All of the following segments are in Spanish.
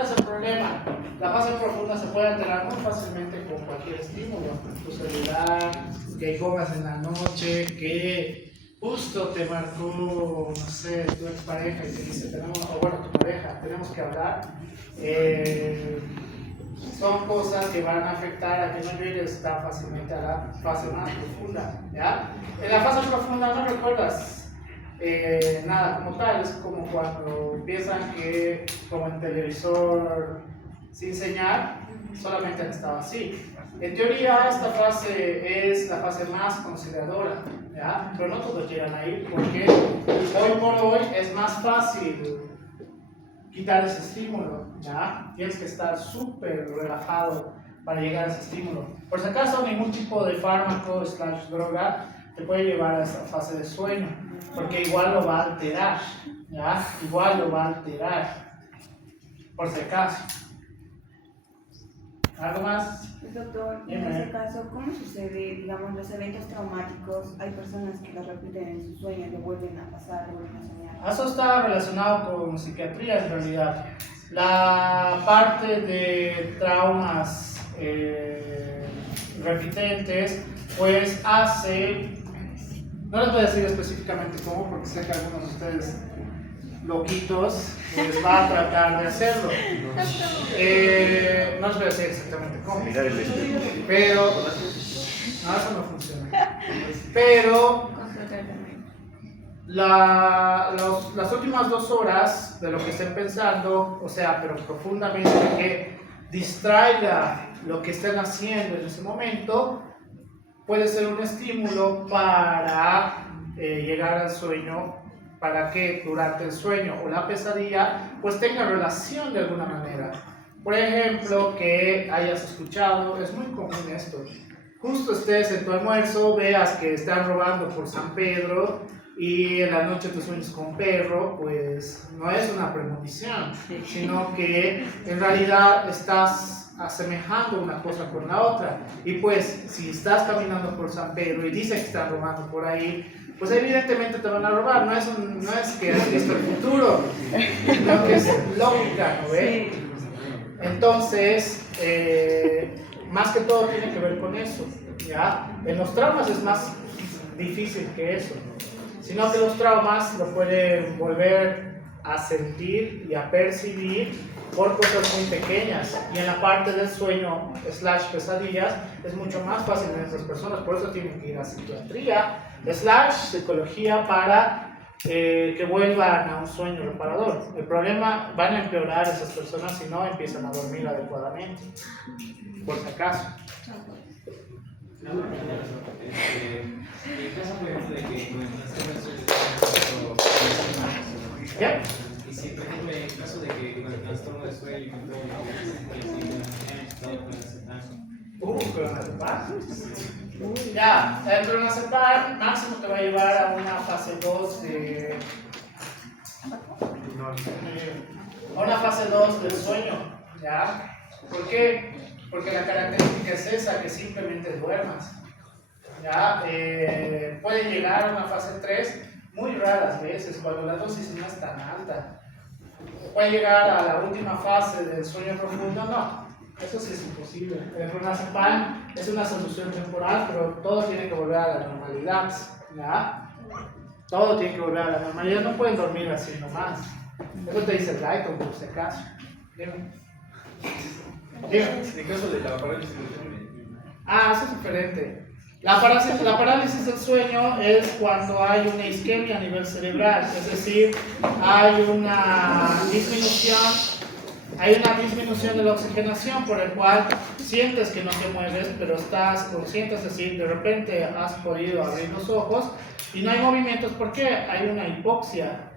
¿Cuál es el problema? La fase profunda se puede alterar muy fácilmente con cualquier estímulo. Tu celular, que comas en la noche, que justo te marcó, no sé, tu expareja y te dice, o bueno, tu pareja, tenemos que hablar. Son cosas que van a afectar a que no llegues tan fácilmente a la fase más profunda, ¿ya? En la fase profunda no recuerdas nada como tal, es como cuando piensan que como en televisor sin señal, solamente han estado así. En teoría esta fase es la fase más conciliadora, ¿ya? Pero no todos llegan ahí porque hoy por hoy es más fácil quitar ese estímulo, ¿ya? Tienes que estar súper relajado para llegar a ese estímulo. Por si acaso, ningún tipo de fármaco / droga te puede llevar a esa fase de sueño, porque igual lo va a alterar, ¿ya? Igual lo va a alterar, por si acaso. ¿Algo más? Doctor, en ese caso, ¿cómo sucede, digamos, los eventos traumáticos? Hay personas que los repiten en sus sueños, lo vuelven a pasar, lo vuelven a soñar. Eso está relacionado con psiquiatría en realidad. La parte de traumas repitentes, pues hace, no les voy a decir específicamente cómo, porque sé que algunos de ustedes loquitos les va a tratar de hacerlo. No les voy a decir exactamente cómo, pero no, eso no funciona. Pero las últimas 2 horas de lo que estén pensando, o sea, pero profundamente, que distraiga lo que estén haciendo en ese momento, puede ser un estímulo para llegar al sueño, para que durante el sueño o la pesadilla pues tenga relación de alguna manera. Por ejemplo, que hayas escuchado, es muy común esto, justo estés en tu almuerzo, veas que están robando por San Pedro y en la noche tú sueñas con un perro, pues no es una premonición, sino que en realidad estás asemejando una cosa con la otra. Y pues si estás caminando por San Pedro y dicen que están robando por ahí, pues evidentemente te van a robar. No es que has visto el futuro, sino que es lógica, ¿no ves? Entonces, más que todo tiene que ver con eso, ¿ya? En los traumas es más difícil que eso, sino que los traumas lo pueden volver a sentir y a percibir por cosas muy pequeñas, y en la parte del sueño / pesadillas es mucho más fácil en esas personas. Por eso tienen que ir a psiquiatría / psicología para que vuelvan a un sueño reparador. El problema, van a empeorar esas personas si no empiezan a dormir adecuadamente, por si acaso. En el caso, por ejemplo, de que ¿Ya? y si, por ejemplo, en el caso de que con el trastorno de sueño y todo Ya, el clonazepam máximo te va a llevar a una fase 2 de... a una fase 2 del sueño, ¿ya? ¿Por qué? Porque la característica es esa, que simplemente duermas, ¿ya? Puede llegar a una fase 3 muy raras veces, cuando la dosis no es tan alta. Puede llegar a la última fase del sueño profundo, no. Eso sí es imposible. El clonazepam es una solución temporal, pero todo tiene que volver a la normalidad, ¿ya? Todo tiene que volver a la normalidad. No pueden dormir así nomás. Eso te dice Lighton, por si acaso. Dime. En el caso de la parálisis del sueño. Eso es diferente. La parálisis del sueño es cuando hay una isquemia a nivel cerebral, es decir, hay una disminución de la oxigenación, por el cual sientes que no te mueves, pero estás consciente, es decir, de repente has podido abrir los ojos y no hay movimientos. ¿Por qué? Hay una hipoxia.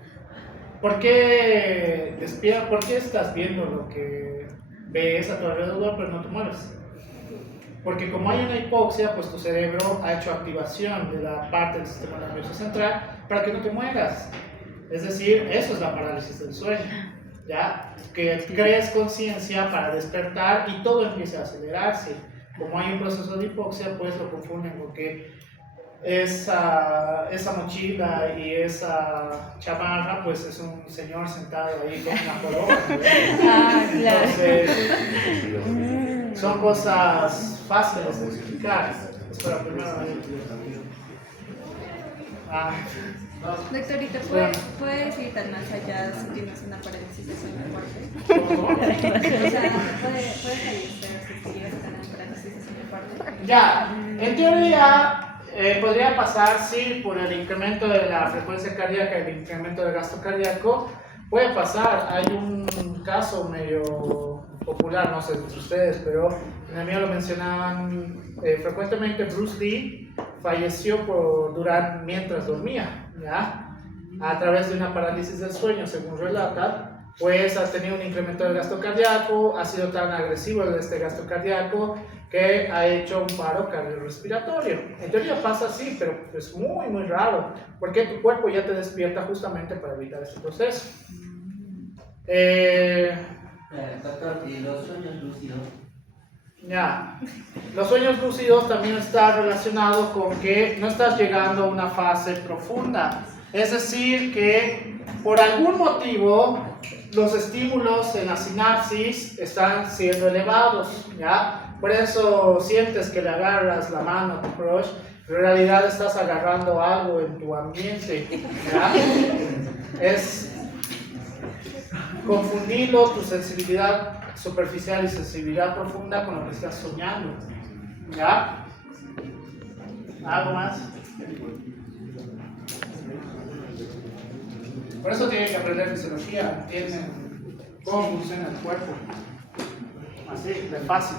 ¿Por qué estás viendo lo que ves a tu alrededor, pero no te mueves? Porque como hay una hipoxia, pues tu cerebro ha hecho activación de la parte del sistema nervioso central para que no te muevas. Es decir, eso es la parálisis del sueño, ¿ya? Que crees conciencia para despertar y todo empieza a acelerarse. Como hay un proceso de hipoxia, pues lo confunden con que esa mochila y esa chamarra, pues es un señor sentado ahí con una corona. Ah, claro. Entonces, son cosas fáciles de explicar. Espera, primero. Doctorita, ¿puede decir tan más allá si tienes una parálisis de sueño fuerte? ¿Cómo? O sea, ¿puede fallecer si tienes una parálisis de sueño fuerte? Ya, en teoría podría pasar, sí, por el incremento de la frecuencia cardíaca y el incremento del gasto cardíaco. Puede pasar, hay un caso medio popular, no sé entre ustedes, pero en el mío lo mencionaban frecuentemente. Bruce Lee falleció mientras dormía, ¿ya? A través de una parálisis del sueño, según relata. Pues ha tenido un incremento del gasto cardíaco, ha sido tan agresivo este gasto cardíaco que ha hecho un paro cardiorrespiratorio. En teoría pasa así, pero es muy, muy raro, porque tu cuerpo ya te despierta justamente para evitar este proceso. Doctor, ¿y los sueños lúcidos? Ya, los sueños lúcidos también está relacionado con que no estás llegando a una fase profunda. Es decir, que por algún motivo los estímulos en la sinapsis están siendo elevados, ¿ya? Por eso sientes que le agarras la mano a tu crush, pero en realidad estás agarrando algo en tu ambiente, ¿ya? Es confundirlo, tu sensibilidad superficial y sensibilidad profunda con lo que estás soñando, ¿ya? ¿Algo más? Por eso tienen que aprender fisiología, entienden cómo funciona el cuerpo. Así, de fácil.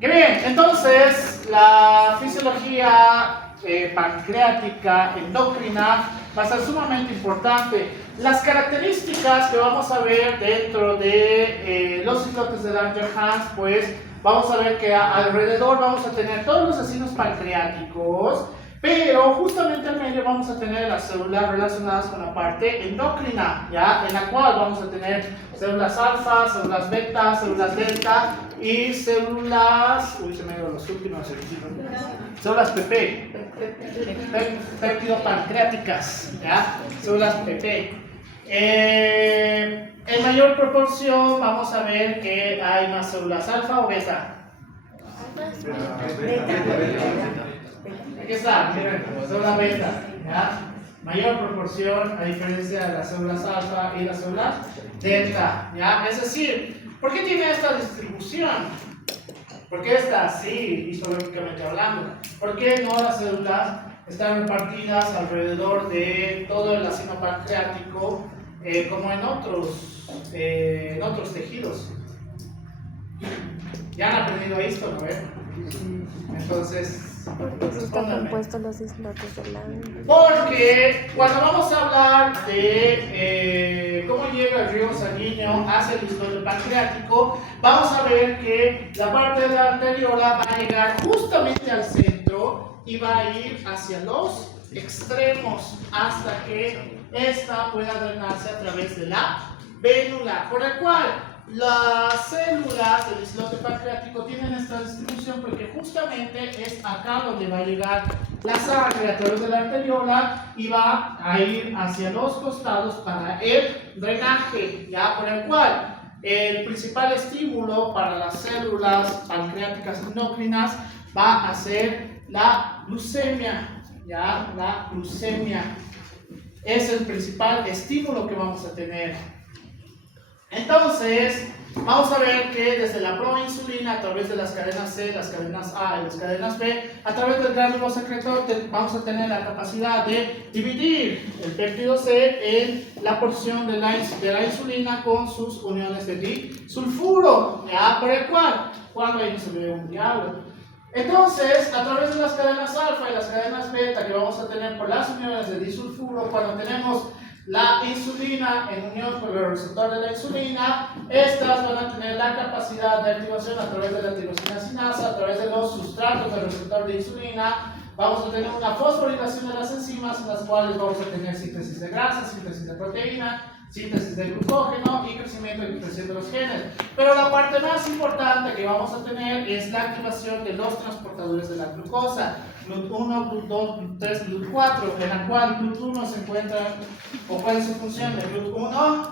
¡Qué bien! Entonces, la fisiología pancreática, endocrina, va a ser sumamente importante. Las características que vamos a ver dentro de los islotes de Langerhans, pues vamos a ver que alrededor vamos a tener todos los vecinos pancreáticos, pero justamente al medio vamos a tener las células relacionadas con la parte endocrina, ¿ya? En la cual vamos a tener células alfa, células beta, células delta y células, se me dio los últimos, células PP, péptido-pancreáticas, ¿ya? Células PP. En mayor proporción vamos a ver que hay más células alfa o beta. Aquí está, miren, célula beta, ¿ya? Mayor proporción a diferencia de las células alfa y las células delta, ¿ya? Es decir, ¿por qué tiene esta distribución? ¿Por qué está así, histológicamente hablando? ¿Por qué no las células están repartidas alrededor de todo el racimo pancreático como en otros tejidos? Ya han aprendido esto, ¿no ven? Entonces, Porque eso está compuesto los islotes de Langerhans. porque cuando vamos a hablar de cómo llega el río sanguíneo hacia el islote pancreático, vamos a ver que la parte de la arteriola va a llegar justamente al centro y va a ir hacia los extremos hasta que esta pueda drenarse a través de la vénula, por el cual las células del islote pancreático tienen esta distribución porque justamente es acá donde va a llegar la sangre a través de la arteriola y va a ir hacia los costados para el drenaje, ¿ya? Por el cual el principal estímulo para las células pancreáticas endocrinas va a ser la glucemia, ¿ya? La glucemia es el principal estímulo que vamos a tener. Entonces, vamos a ver que desde la proinsulina, a través de las cadenas C, las cadenas A y las cadenas B, a través del gránulo secretor, vamos a tener la capacidad de dividir el péptido C en la porción de la insulina con sus uniones de disulfuro, ¿ya? Por el cual, cuando ahí no se ve un diablo. Entonces, a través de las cadenas alfa y las cadenas beta que vamos a tener por las uniones de disulfuro, cuando tenemos la insulina en unión con el receptor de la insulina, estas van a tener la capacidad de activación a través de la tirosina sinasa, a través de los sustratos del receptor de insulina. Vamos a tener una fosforilación de las enzimas en las cuales vamos a tener síntesis de grasa, síntesis de proteína, síntesis del glucógeno y crecimiento y expresión de los genes. Pero la parte más importante que vamos a tener es la activación de los transportadores de la glucosa, GLUT1, GLUT2, GLUT3, GLUT4, en la cual GLUT1 se encuentra, o cuál es su función de GLUT1.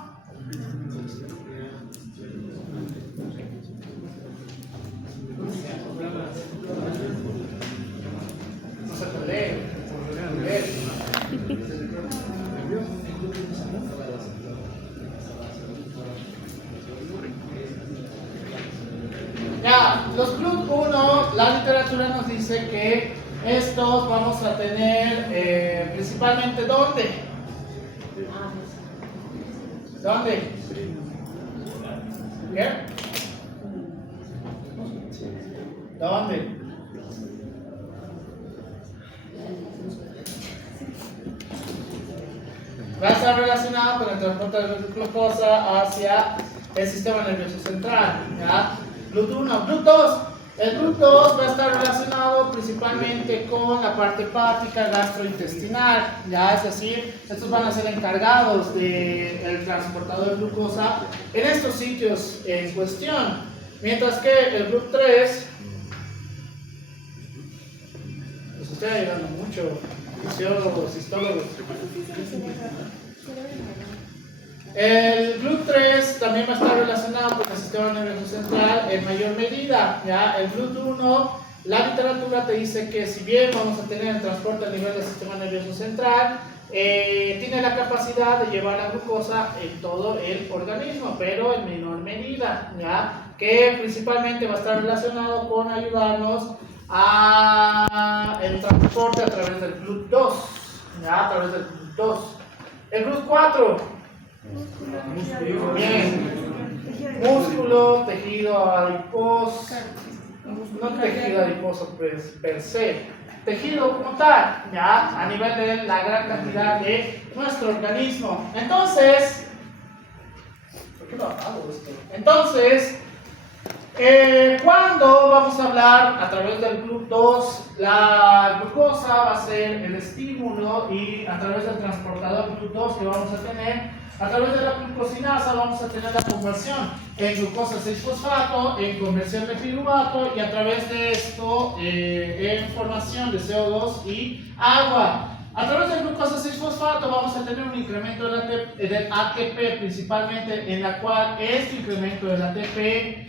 No se puede leer. Ya, los GLUT1, la literatura nos dice que estos vamos a tener principalmente ¿dónde? ¿Dónde? ¿Qué? ¿Dónde? Va a estar relacionado con el transporte de glucosa hacia el sistema nervioso central, ¿ya? GLUT1, GLUT2. El GLUT2 va a estar relacionado principalmente con la parte hepática gastrointestinal, ¿ya? Es decir, estos van a ser encargados del transportador de glucosa en estos sitios en cuestión. Mientras que el GLUT3, nos está ayudando mucho, fisiólogos, histólogos. El GLUT3 también va a estar relacionado con el sistema nervioso central en mayor medida, ¿ya? El GLUT1, la literatura te dice que si bien vamos a tener el transporte a nivel del sistema nervioso central, tiene la capacidad de llevar la glucosa en todo el organismo, pero en menor medida, ¿ya? Que principalmente va a estar relacionado con ayudarnos a el transporte a través del GLUT2, ¿ya? A través del GLUT2. El GLUT4, bien, músculo, tejido adiposo, no tejido adiposo per se, tejido como tal, ya, a nivel de la gran cantidad de nuestro organismo. Entonces, ¿por qué no hago esto? Entonces, cuando vamos a hablar a través del GLUT2, la glucosa va a ser el estímulo y a través del transportador GLUT2 que vamos a tener, a través de la glucosinasa vamos a tener la conversión en glucosa 6-fosfato, en conversión de piruvato y a través de esto en formación de CO2 y agua. A través del glucosa 6-fosfato vamos a tener un incremento del ATP principalmente, en la cual este incremento del ATP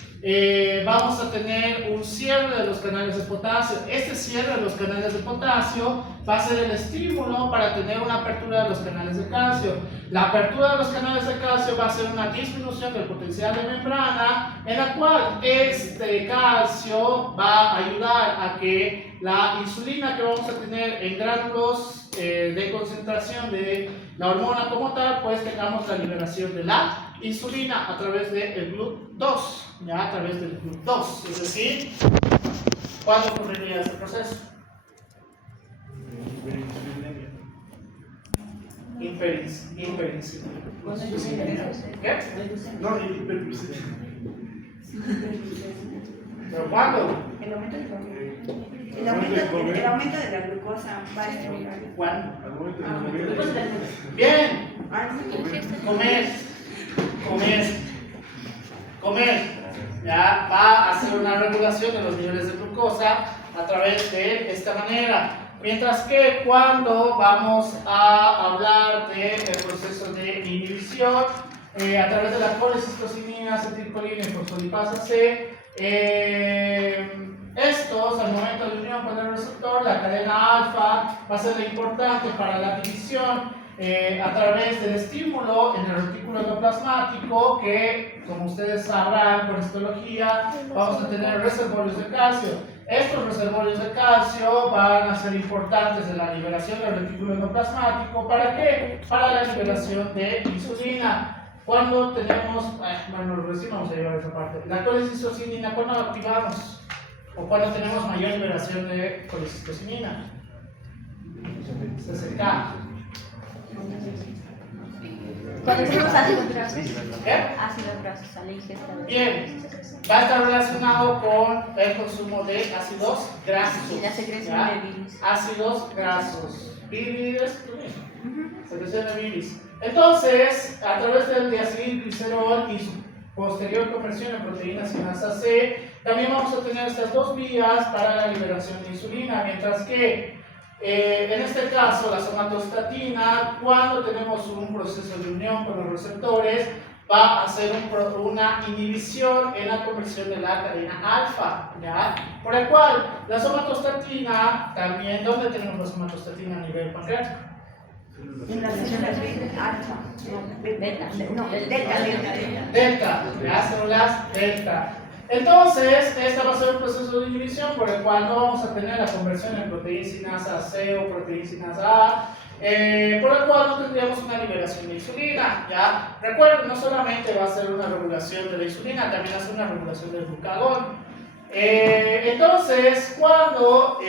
vamos a tener un cierre de los canales de potasio. Este cierre de los canales de potasio va a ser el estímulo para tener una apertura de los canales de calcio. La apertura de los canales de calcio va a ser una disminución del potencial de membrana, en la cual este calcio va a ayudar a que la insulina que vamos a tener en gránulos de concentración de la hormona como tal, pues tengamos la liberación de la insulina a través del GLUT2, ya a través del GLUT2. Es decir, ¿cuándo ocurriría este proceso? Hiperinsulinemia. ¿Qué? No, hiperglucemia. ¿Pero cuándo? El aumento de la glucosa va a estimular. ¿Cuándo? Al momento de comer. Bien. Comer. Ya va a hacer una regulación de los niveles de glucosa a través de esta manera. Mientras que cuando vamos a hablar del proceso de inhibición, a través de la colecistocinina, acetilcolina y fosfolipasa C, estos, al momento de unión con el receptor, la cadena alfa va a ser importante para la división a través del estímulo en el retículo endoplasmático, que, como ustedes sabrán por histología, vamos a tener reservorios de calcio. Estos reservorios de calcio van a ser importantes en la liberación del retículo endoplasmático. ¿Para qué? Para la liberación de insulina. Cuando tenemos, bueno, recién vamos a llevar esa parte, la colecistocinina, ¿cuándo la activamos? ¿O cuando tenemos mayor liberación de colecistocinina? CCK. Cuando tenemos ácidos grasos. ¿Qué? Ácidos grasos, a la ingesta de... Bien, va a estar relacionado con el consumo de ácidos grasos. Y la secreción ¿ya? de bilis. Ácidos grasos. Bilis, tú mismo. Secreción de bilis. Entonces, a través del diacilglicerol y su posterior conversión en proteína sinasa C, también vamos a tener estas dos vías para la liberación de insulina, mientras que en este caso la somatostatina, cuando tenemos un proceso de unión con los receptores, va a hacer una inhibición en la conversión de la cadena alfa, ¿ya? Por el cual la somatostatina también, ¿dónde tenemos la somatostatina a nivel pancreático? En las células alfa, Delta, las células delta. Entonces, esta va a ser un proceso de inhibición por el cual no vamos a tener la conversión en proteína sinasa C o proteína sinasa A, por el cual no tendríamos una liberación de insulina, ¿ya? Recuerden, no solamente va a ser una regulación de la insulina, también va a ser una regulación del glucagón. Entonces, cuando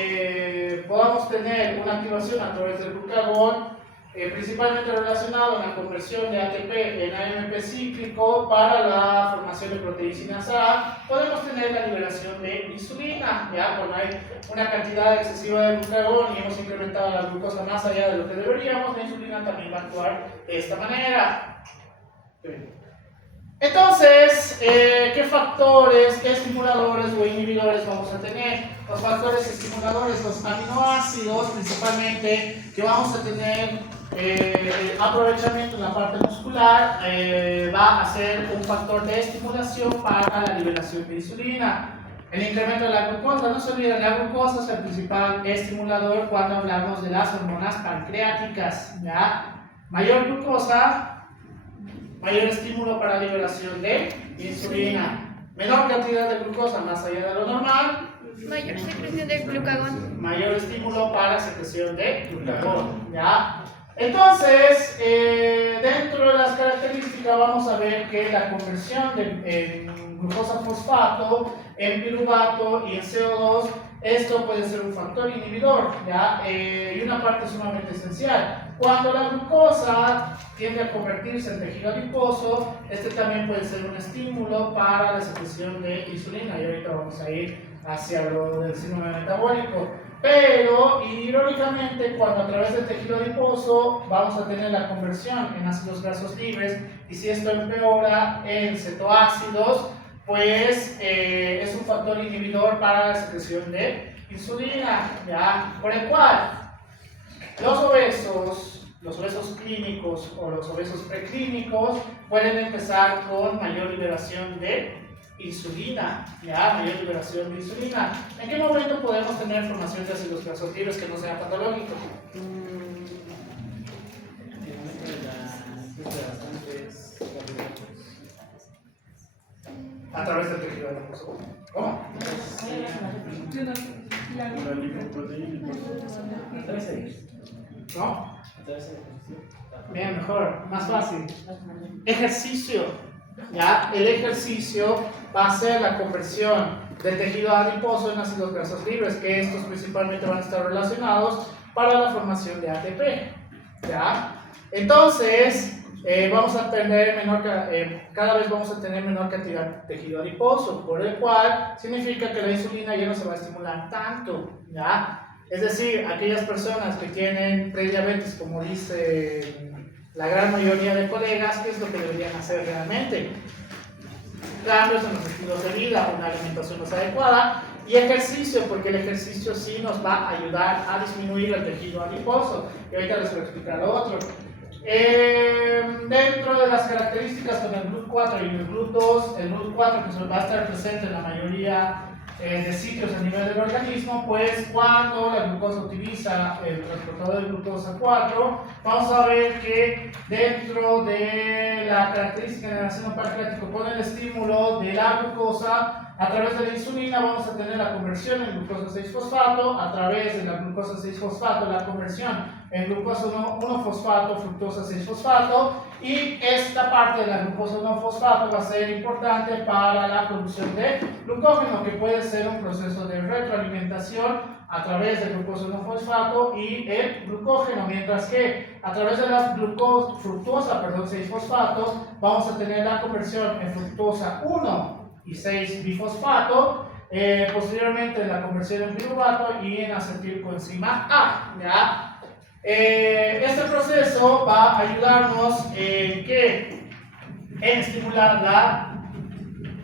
podamos tener una activación a través del glucagón, principalmente relacionado a la conversión de ATP en AMP cíclico para la formación de proteína sinasa A, podemos tener la liberación de insulina, ¿ya? Cuando hay una cantidad excesiva de glucagón y hemos incrementado la glucosa más allá de lo que deberíamos, la insulina también va a actuar de esta manera. Entonces, ¿qué factores, qué estimuladores o inhibidores vamos a tener? Los factores estimuladores, los aminoácidos principalmente, que vamos a tener aprovechamiento en la parte muscular, va a ser un factor de estimulación para la liberación de insulina. El incremento de la glucosa, no se olviden, la glucosa es el principal estimulador cuando hablamos de las hormonas pancreáticas, ¿ya? Mayor glucosa, mayor estímulo para la liberación de insulina. Menor cantidad de glucosa más allá de lo normal, Mayor secreción de glucagón. mayor estímulo para la secreción de glucagón, ¿ya? Entonces, dentro de las características vamos a ver que la conversión en glucosa fosfato, en piruvato y en CO2, esto puede ser un factor inhibidor, ¿ya? Y una parte sumamente esencial. Cuando la glucosa tiende a convertirse en tejido adiposo, este también puede ser un estímulo para la secreción de insulina, y ahorita vamos a ir hacia lo del síndrome metabólico. Pero, irónicamente, cuando a través del tejido adiposo vamos a tener la conversión en ácidos grasos libres, y si esto empeora en cetoácidos, pues es un factor inhibidor para la secreción de insulina, ¿ya? Por el cual los obesos clínicos o los obesos preclínicos pueden empezar con mayor liberación de insulina, ¿ya? Mayor liberación de insulina. ¿En qué momento podemos tener formación de ácidos grasos libres que no sea patológico? A través del tejido adiposo. ¿Cómo? ¿No? Bien, mejor, más fácil. Ejercicio. ¿Ya? El ejercicio va a ser la conversión del tejido adiposo en ácidos grasos libres, que estos principalmente van a estar relacionados para la formación de ATP. ¿Ya? Entonces, vamos a tener cada vez vamos a tener menor cantidad de tejido adiposo, por el cual significa que la insulina ya no se va a estimular tanto, ¿ya? Es decir, aquellas personas que tienen prediabetes, como dice la gran mayoría de colegas, ¿qué es lo que deberían hacer realmente? Cambios en los estilos de vida, una alimentación más adecuada y ejercicio, porque el ejercicio sí nos va a ayudar a disminuir el tejido adiposo. Y ahorita les voy a explicar lo otro. Dentro de las características con el GLUT4 y el GLUT2, el GLUT4 que va a estar presente en la mayoría de sitios a nivel del organismo, pues cuando la glucosa utiliza el transportador de glucosa 4, vamos a ver que dentro de la característica del ácido pancreático con el estímulo de la glucosa, a través de la insulina vamos a tener la conversión en glucosa 6-fosfato, a través de la glucosa 6-fosfato la conversión en glucosa 1-fosfato, fructosa 6-fosfato, y esta parte de la glucosa 1-fosfato va a ser importante para la producción de glucógeno, que puede ser un proceso de retroalimentación a través del glucosa 1-fosfato y el glucógeno, mientras que a través de la fructosa 6-fosfato vamos a tener la conversión en fructosa 1 y 6-bifosfato, posteriormente la conversión en piruvato y en acetilcoenzima A, ¿ya? Este proceso va a ayudarnos en estimular la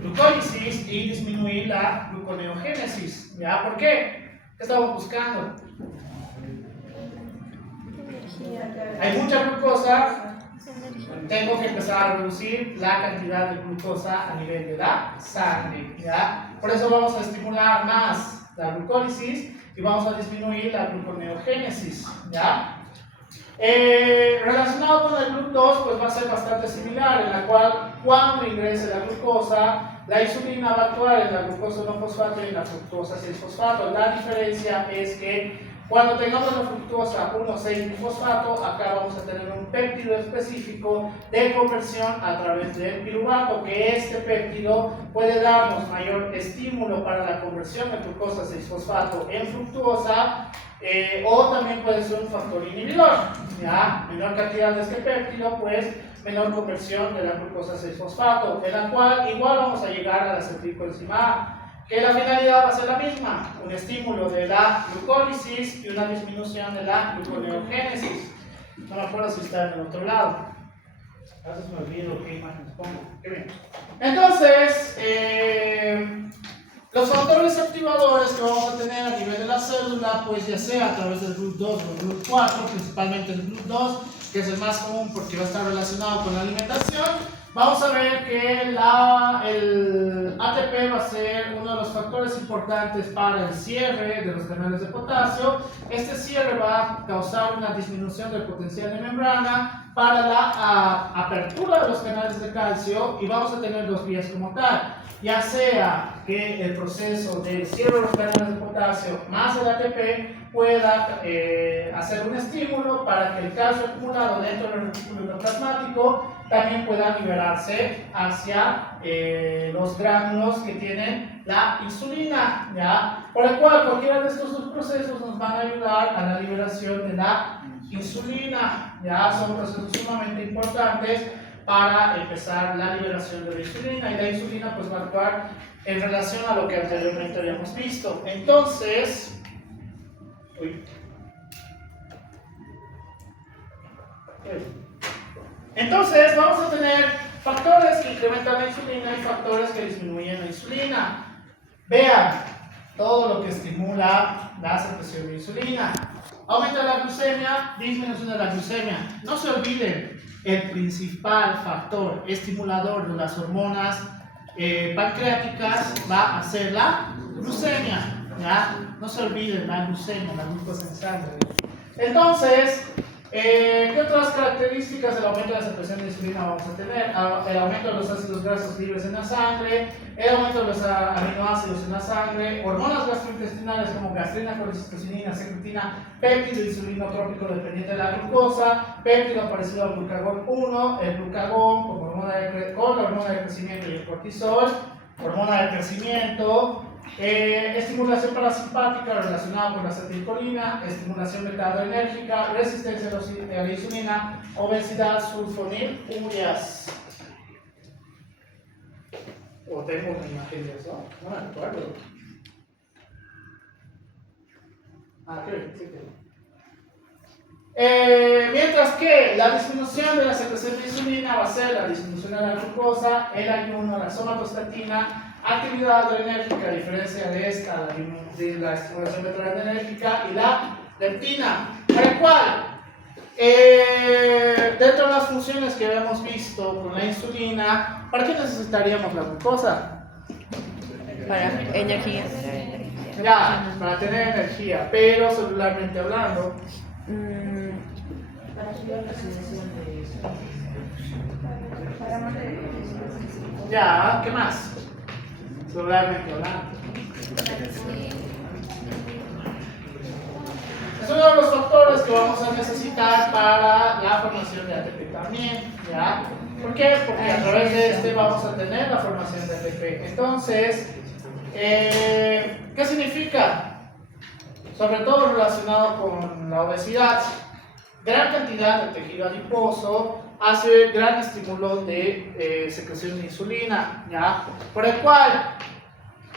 glucólisis y disminuir la gluconeogénesis. ¿Ya? ¿Por qué? ¿Qué estamos buscando? Hay mucha glucosa, tengo que empezar a reducir la cantidad de glucosa a nivel de la sangre, ¿ya? Por eso vamos a estimular más la glucólisis y vamos a disminuir la gluconeogénesis, ¿ya? Relacionado con el GLUT2, pues va a ser bastante similar, en la cual cuando ingrese la glucosa, la insulina va a actuar en la glucosa no fosfato y en la fructosa 6-fosfato. La diferencia es que cuando tengamos la fructosa 1,6-fosfato, acá vamos a tener un péptido específico de conversión a través del piruvato, que este péptido puede darnos mayor estímulo para la conversión de glucosa 6-fosfato en fructosa, o también puede ser un factor inhibidor, ¿ya? Menor cantidad de este péptido, pues menor conversión de la glucosa 6-fosfato, en la cual igual vamos a llegar a la acetilcoenzima A, que la finalidad va a ser la misma, un estímulo de la glucólisis y una disminución de la gluconeogénesis. No me acuerdo si está en el otro lado. A veces me olvido qué imágenes pongo. Qué bien. Entonces, los factores activadores que vamos a tener a nivel de la célula, pues ya sea a través del GLUT2 o el GLUT4, principalmente el GLUT2, que es el más común porque va a estar relacionado con la alimentación. Vamos a ver que el ATP va a ser uno de los factores importantes para el cierre de los canales de potasio. Este cierre va a causar una disminución del potencial de membrana para la apertura de los canales de calcio, y vamos a tener dos vías como tal. Ya sea que el proceso de cierre de los canales de potasio más el ATP pueda hacer un estímulo para que el calcio acumulado dentro del retículo endoplasmático también pueda liberarse hacia los gránulos que tienen la insulina, ¿ya? Por el cual cualquiera de estos dos procesos nos van a ayudar a la liberación de la insulina, ¿ya? Son procesos sumamente importantes para empezar la liberación de la insulina, y la insulina pues va a actuar en relación a lo que anteriormente habíamos visto. Entonces, vamos a tener factores que incrementan la insulina y factores que disminuyen la insulina. Vean todo lo que estimula la secreción de insulina. Aumenta la glucemia, disminución de la glucemia. No se olviden, el principal factor estimulador de las hormonas pancreáticas va a ser la glucemia, ¿ya? No se olviden la glucemia, la glucosa en sangre. Entonces, ¿qué otras características del aumento de la secreción de insulina vamos a tener? El aumento de los ácidos grasos libres en la sangre, el aumento de los aminoácidos en la sangre, hormonas gastrointestinales como gastrina, colecistocinina, secretina, péptido insulinotrópico dependiente de la glucosa, péptido parecido al glucagón 1, el glucagón con la hormona de crecimiento y el cortisol, hormona de crecimiento, estimulación parasimpática relacionada con la acetilcolina, estimulación beta-adrenérgica, resistencia a la insulina, obesidad, sulfonilurias. ¿O tengo una imagen de eso? No me acuerdo. Mientras que la disminución de la secreción de insulina va a ser la disminución de la glucosa, el ayuno, la somatostatina, actividad adrenérgica, a diferencia de esta, de la estimulación beta-adrenérgica, y la leptina. Para el cual, dentro de las funciones que habíamos visto con la insulina, ¿para qué necesitaríamos la glucosa? Para energía. Ya, para tener energía, pero celularmente hablando. Para ayudar a la oxidación de para mantener. Ya, ¿qué más? Celularmente hablando. Es uno de los factores que vamos a necesitar para la formación de ATP también, ¿ya? ¿Por qué? Porque a través de este vamos a tener la formación de ATP. Entonces, ¿qué significa? Sobre todo relacionado con la obesidad. Gran cantidad de tejido adiposo hace gran estímulo de secreción de insulina, ¿ya? Por el cual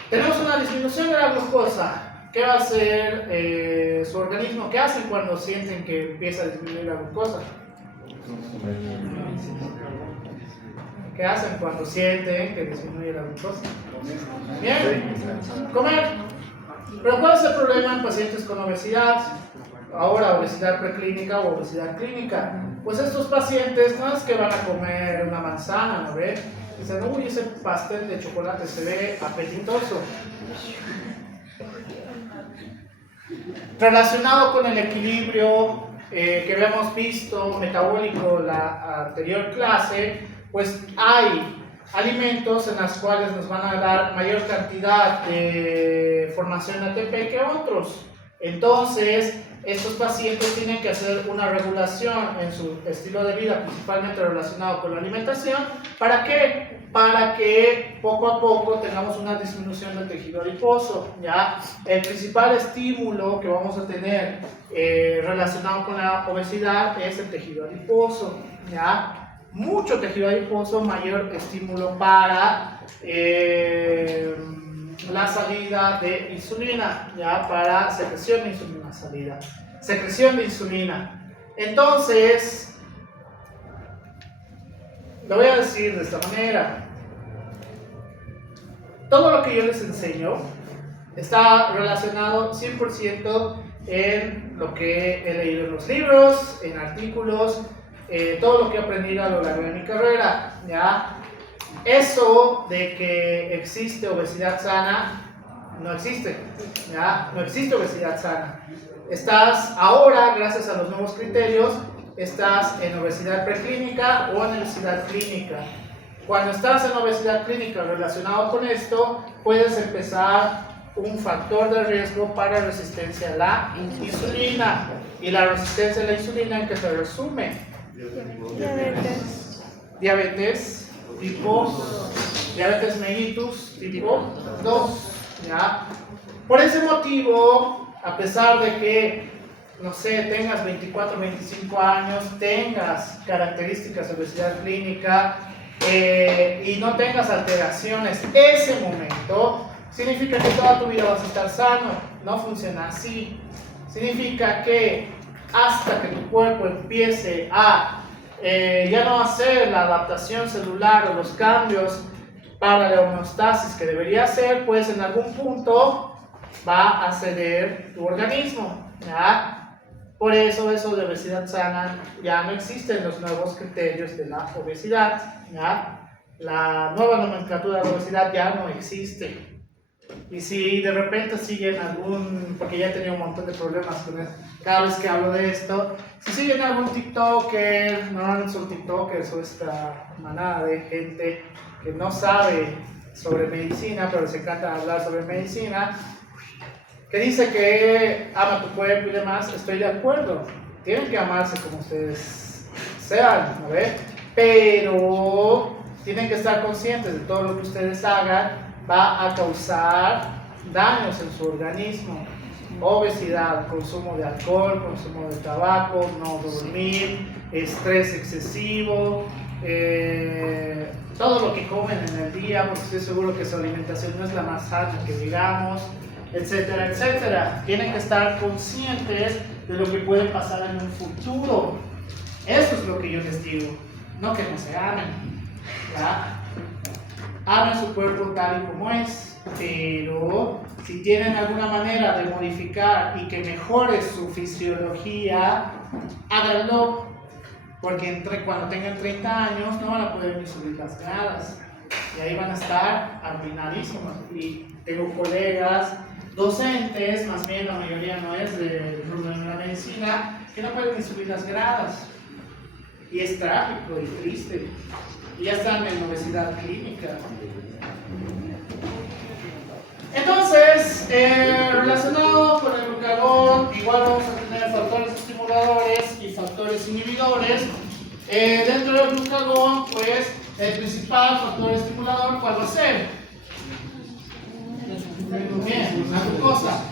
tenemos una disminución de la glucosa, ¿qué va a hacer su organismo? ¿Qué hacen cuando sienten que empieza a disminuir la glucosa? ¿Qué hacen cuando sienten que disminuye la glucosa? Bien, comer. Pero ¿cuál es el problema en pacientes con obesidad? Ahora, obesidad preclínica o obesidad clínica. Pues estos pacientes no es que van a comer una manzana, ¿no ve? Dicen, uy, ese pastel de chocolate se ve apetitoso. Relacionado con el equilibrio que habíamos visto metabólico la anterior clase, pues hay alimentos en los cuales nos van a dar mayor cantidad de formación ATP que otros. Entonces, estos pacientes tienen que hacer una regulación en su estilo de vida, principalmente relacionado con la alimentación. ¿Para qué? Para que poco a poco tengamos una disminución del tejido adiposo, ¿ya? El principal estímulo que vamos a tener relacionado con la obesidad es el tejido adiposo, ¿ya? Mucho tejido adiposo, mayor estímulo para la salida de insulina, ya, para secreción de insulina, secreción de insulina. Entonces, lo voy a decir de esta manera: todo lo que yo les enseño está relacionado 100% en lo que he leído en los libros, en artículos, todo lo que he aprendido a lo largo de mi carrera, ¿ya? Eso de que existe obesidad sana, no existe, ¿ya? No existe obesidad sana. Estás ahora, gracias a los nuevos criterios, estás en obesidad preclínica o en obesidad clínica. Cuando estás en obesidad clínica relacionado con esto, puedes empezar un factor de riesgo para resistencia a la insulina. ¿Y la resistencia a la insulina en qué se resume? Diabetes mellitus tipo 2, ¿ya? Por ese motivo, a pesar de que, no sé, tengas 24, 25 años, tengas características de obesidad clínica y no tengas alteraciones, ese momento significa que toda tu vida vas a estar sano. No funciona así. Significa que hasta que tu cuerpo empiece a ya no hacer la adaptación celular o los cambios para la homeostasis que debería hacer, pues en algún punto va a ceder tu organismo, ¿ya? Por eso de obesidad sana ya no existen los nuevos criterios de la obesidad, ¿ya? La nueva nomenclatura de obesidad ya no existe. Y si de repente siguen porque ya he tenido un montón de problemas con esto, cada vez que hablo de esto, si siguen algún TikToker, no son TikTokers o esta manada de gente que no sabe sobre medicina, pero se encanta hablar sobre medicina, que dice que ama tu cuerpo y demás, estoy de acuerdo, tienen que amarse como ustedes sean, ¿no ve? Pero tienen que estar conscientes de todo lo que ustedes hagan va a causar daños en su organismo: obesidad, consumo de alcohol, consumo de tabaco, no dormir, estrés excesivo, todo lo que comen en el día, porque estoy seguro que su alimentación no es la más sana que digamos, etcétera, etcétera. Tienen que estar conscientes de lo que puede pasar en un futuro. Eso es lo que yo les digo, no que no se amen, ¿ya? Amen su cuerpo tal y como es, pero si tienen alguna manera de modificar y que mejore su fisiología, háganlo, porque cuando tengan 30 años no van a poder ni subir las gradas y ahí van a estar arruinadísimos. Y tengo colegas docentes, más bien la mayoría no es de la medicina, que no pueden ni subir las gradas, y es trágico y triste. Y ya están en obesidad clínica. Entonces, relacionado con el glucagón, igual vamos a tener factores estimuladores y factores inhibidores. Dentro del glucagón, pues, el principal factor estimulador, ¿cuál va a ser? Bien, la glucosa.